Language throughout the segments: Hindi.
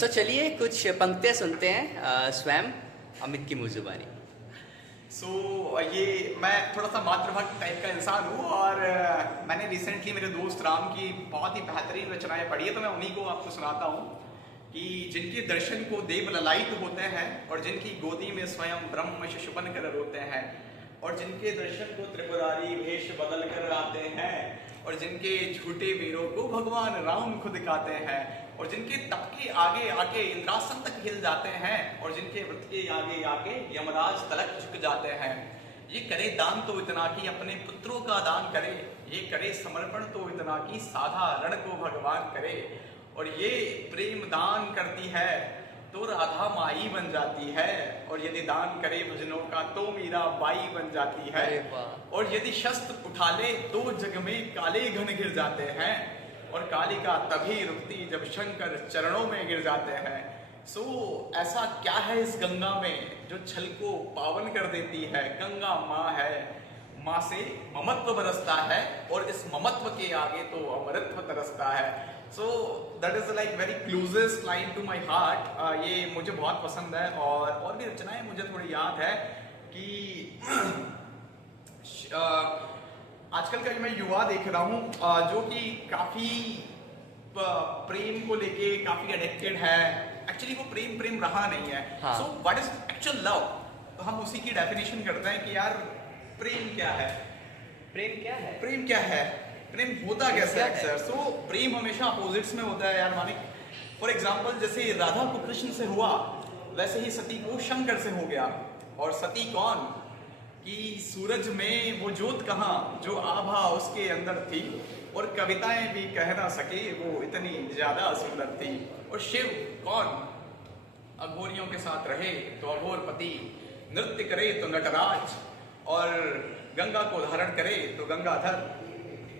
तो चलिए कुछ पंक्तियाँ सुनते हैं स्वयं अमित की मुँह जुबानी। ये मैं थोड़ा सा मातृभक्त टाइप का इंसान हूँ और मैंने रिसेंटली मेरे दोस्त राम की बहुत ही बेहतरीन रचनाएं पढ़ी है, तो मैं उन्हीं को आपको सुनाता हूँ कि जिनके दर्शन को देव ललायित होते हैं और जिनकी गोदी में स्वयं ब्रह्म शिशुपन कर रोते हैं और जिनके दर्शन को त्रिपुरारी वेश बदल कर आते हैं और जिनके झूठे वीरों को भगवान राम खुद दिखाते हैं और जिनके तप के आगे आके इंद्रासन तक हिल जाते हैं और जिनके व्रत के आगे आके यमराज तलक झुक जाते हैं। ये करे दान तो इतना कि अपने पुत्रों का दान करे, ये करे समर्पण तो इतना कि साधारण को भगवान करे, और ये प्रेम दान करती है तो राधा माई बन जाती है, और यदि दान करे भजनों का तो मीरा बाई बन जाती है, और यदि शस्त्र उठा ले तो जग में काले घन गिर जाते हैं, और कालिका तभी रुकती जब शंकर चरणों में गिर जाते हैं। ऐसा क्या है इस गंगा में जो छल को पावन कर देती है? गंगा माँ है, माँ से ममत्व बरसता है और इस ममत्व के आगे तो अमरत्व तरसता है। That is like very closest line to my heart. ये मुझे बहुत पसंद है और भी रचनाएं मुझे थोड़ी याद है कि आजकल का मैं युवा देख रहा हूँ जो कि काफी प्रेम को लेके काफी एडिक्टेड है। एक्चुअली वो प्रेम रहा नहीं है। So what is actual love? तो हम उसी की डेफिनेशन करते हैं कि यार प्रेम क्या है, प्रेम क्या है, प्रेम क्या है, प्रेम होता कैसे है सर? प्रेम हमेशा अपोजिट्स में होता है यार मानिक। फॉर एग्जाम्पल जैसे राधा को कृष्ण से हुआ वैसे ही सती को शंकर से हो गया। और सती कौन? कि सूरज में वो ज्योत कहाँ जो आभा उसके अंदर थी, और कविताएं भी कह ना सके वो इतनी ज्यादा सुंदर थी। और शिव कौन? अघोरियों के साथ रहे तो अघोरपति, नृत्य करे तो नटराज, और गंगा को धारण करे तो गंगाधर।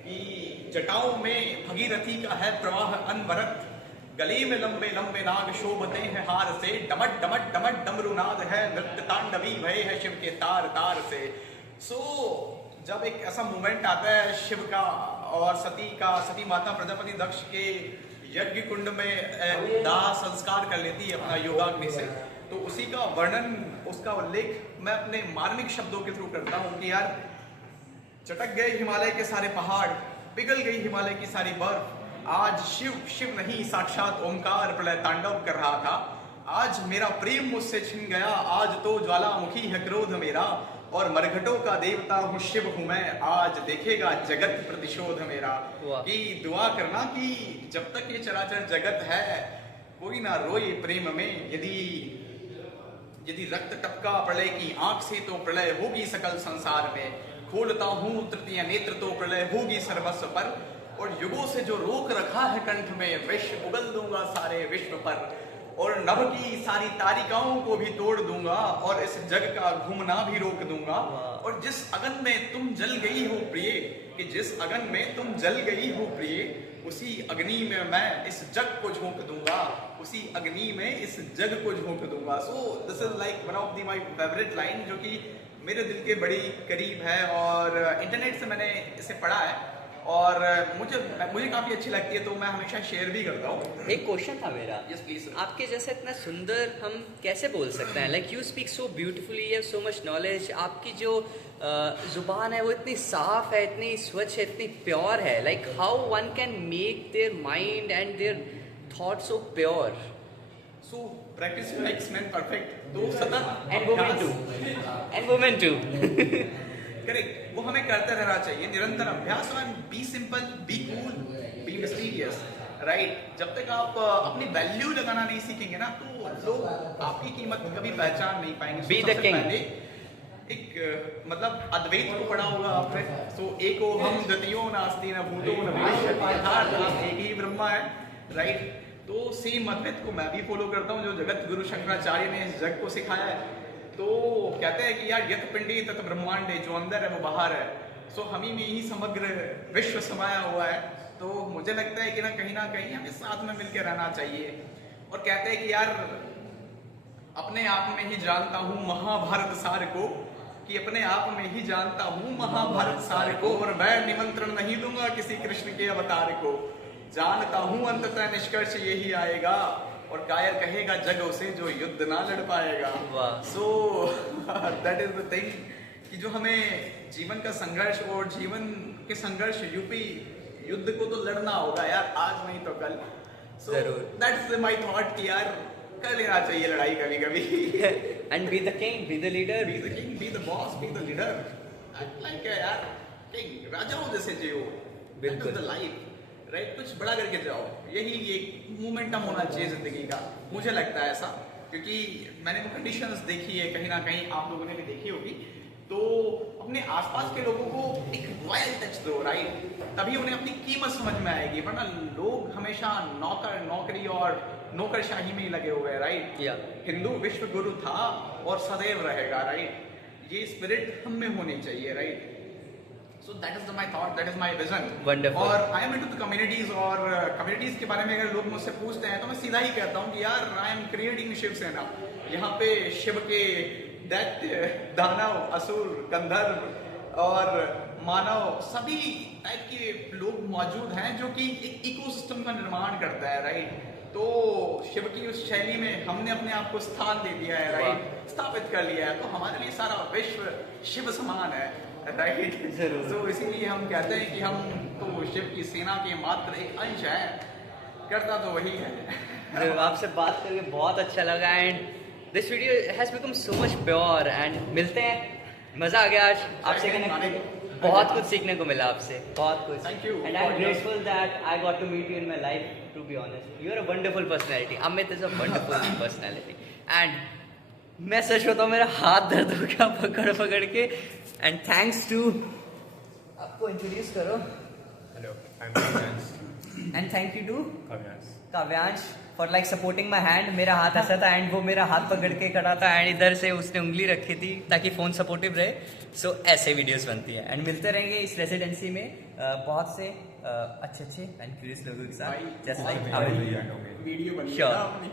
कि जटाओं में भगीरथी का है प्रवाह अनवरत, गले में लंबे लंबे नाग शोभते हैं हार से, डमट डमट डमट डमरुनाद है, नृत्य तांडवी भय है शिव के तार तार से। जब एक ऐसा मोमेंट आता है शिव का और सती माता प्रजापति दक्ष के यज्ञ कुंड में दाह संस्कार कर लेती है अपना योगाग्नि से, तो उसी का वर्णन, उसका उल्लेख मैं अपने मार्मिक शब्दों के थ्रू करता हूँ कि यार चटक गए हिमालय के सारे पहाड़, पिघल गई हिमालय की सारी बर्फ, आज शिव नहीं साक्षात ओमकार प्रलय तांडव कर रहा था। आज मेरा प्रेम मुझसे छिन गया, आज तो ज्वालामुखी है क्रोध मेरा, और मरघटों का देवता हूँ शिव हूँ मैं, आज देखेगा जगत प्रतिशोध मेरा। कि दुआ करना कि जब तक ये चराचर जगत है कोई ना रोए प्रेम में। यदि रक्त टपका प्रलय की आंख से तो प्रलय होगी सकल संसार में, खोलता हूँ तृतीय नेत्र तो प्रलय होगी सर्वस्व पर, और युगों से जो रोक रखा है कंठ में विष उगल दूंगा सारे विश्व पर, और नभ की सारी तारिकाओं को भी तोड़ दूंगा और इस जग का घूमना भी रोक दूंगा। और जिस अगन में तुम जल गई हो प्रिय, कि जिस अगन में तुम जल गई हो प्रिय, उसी अग्नि में मैं इस जग को झोंक दूंगा, उसी अग्नि में इस जग को झोंक दूंगा। This is like one of the my favourite line जो कि मेरे दिल के बड़ी करीब है, और इंटरनेट से मैंने इसे पढ़ा है और मुझे काफी अच्छी लगती है, तो मैं हमेशा शेयर भी करता हूँ। एक क्वेश्चन था मेरा। Yes please. आपके जैसे इतना सुंदर हम कैसे बोल सकते हैं? Like you speak so beautifully, you have so much knowledge. आपकी जो जुबान है वो इतनी साफ है, इतनी स्वच्छ है, इतनी प्योर है। Like how one can make their mind and their thoughts so pure? Practice makes man perfect. तो सतत एंड वुमेन टू करेक्ट, वो हमें करते रहना चाहिए, निरंतर अभ्यास। Be simple, be cool, be mysterious, right. जब तक आप अपनी वैल्यू लगाना नहीं सीखेंगे ना, तो लोग आपकी कीमत कभी पहचान नहीं पाएंगे। Be the king. एक मतलब अद्वैत को पढ़ा होगा आपने। एको हम द्वितीयो नास्ति न भूतो न भविष्यति, अर्थात एक ही ब्रह्मा है, राइट। तो सेम अद्वैत को मैं भी फॉलो करता हूँ जो जगत गुरु शंकराचार्य ने इस जग को सिखाया है। तो कहते हैं कि यार यत पिंडी तत ब्रह्मांडे, जो अंदर है वो बाहर है। हम ही में ही समग्र विश्व समाया हुआ है। तो मुझे लगता है कि ना कहीं हमें साथ में मिलकर रहना चाहिए। और कहते हैं कि यार अपने आप में ही जानता हूँ महाभारत सार को, कि अपने आप में ही जानता हूँ महाभारत सार को, और मैं निमंत्रण नहीं दूंगा किसी कृष्ण के अवतार को। जानता हूँ अंततः निष्कर्ष यही आएगा और कायर कहेगा जग उसे जो युद्ध ना लड़ पाएगा। वाह। So that is the thing कि जो हमें जीवन का संघर्ष और जीवन के संघर्ष यूपी युद्ध को तो लड़ना होगा यार, आज नहीं तो कल। सो जरूर। दैट्स माय थॉट कि यार कर लेना चाहिए लड़ाई कभी कभी। And be the king, be the leader, be the king, be the boss, be the leader. Like यार किंग राजाओं जैसे जियो, बिल्कुल। द लाइफ राइट, कुछ बड़ा करके जाओ, यही एक मोमेंटम होना चाहिए जिंदगी का, मुझे लगता है ऐसा। क्योंकि मैंने वो कंडीशंस देखी है, कहीं ना कहीं आप लोगों ने भी देखी होगी, तो अपने आसपास के लोगों को एक रॉयल टच दो राइट, तभी उन्हें अपनी कीमत समझ में आएगी। वरना लोग हमेशा नौकरी और नौकरशाही में ही लगे हुए हैं राइट। या हिंदू विश्व गुरु था और सदैव रहेगा राइट, ये स्पिरिट हम में होनी चाहिए right. So that is my thought, that is my vision. Wonderful. और I am into the communities, और कम्युनिटीज के बारे में अगर लोग मुझसे पूछते हैं तो मैं सीधा ही कहता हूँ कि यार आई एम क्रिएटिंग शिवसेना। यहाँ पे शिव के दैत्य, दानव, असुर, गंधर्व और मानव सभी टाइप के लोग मौजूद हैं जो कि एक इकोसिस्टम का निर्माण करता है राइट। तो शिव की उस शैली में हमने अपने आप को स्थान दे दिया है राइट, स्थापित कर लिया है, तो हमारे लिए सारा विश्व शिव समान है राइट। जरूर। तो इसीलिए हम कहते हैं कि हम तो शिव की सेना के मात्र एक अंश है, करता तो वही है। जरूर, आपसे बात करके बहुत अच्छा लगा and this video has become so much pure and मिलते हैं, मजा आ गया आज आपसे कनेक्ट करके, बहुत कुछ सीखने को मिला आपसे, बहुत कुछ। Thank you. And I'm grateful that I got to meet you in my life, to be honest. You're a wonderful personality. Amit is a wonderful personality. And मैं सच बताऊँ मेरा हाथ दर्द हो गया पकड़ के एंड थैंक्स टू, आपको इंट्रोड्यूस करो। Hello, I'm Kavyans. And thank you to Kavyans. Kavyansh for like supporting my hand. मेरा हाथ ऐसा था एंड वो मेरा हाथ पकड़ के खड़ा था एंड इधर से उसने उंगली रखी थी ताकि फ़ोन सपोर्टिव रहे। सो ऐसे वीडियोस बनती है एंड मिलते रहेंगे इस रेसिडेंसी में बहुत से अच्छे एंड क्यूरियस लोगों के साथ, जैसे लाइक वीडियो बनी Sure. है ना अपनी।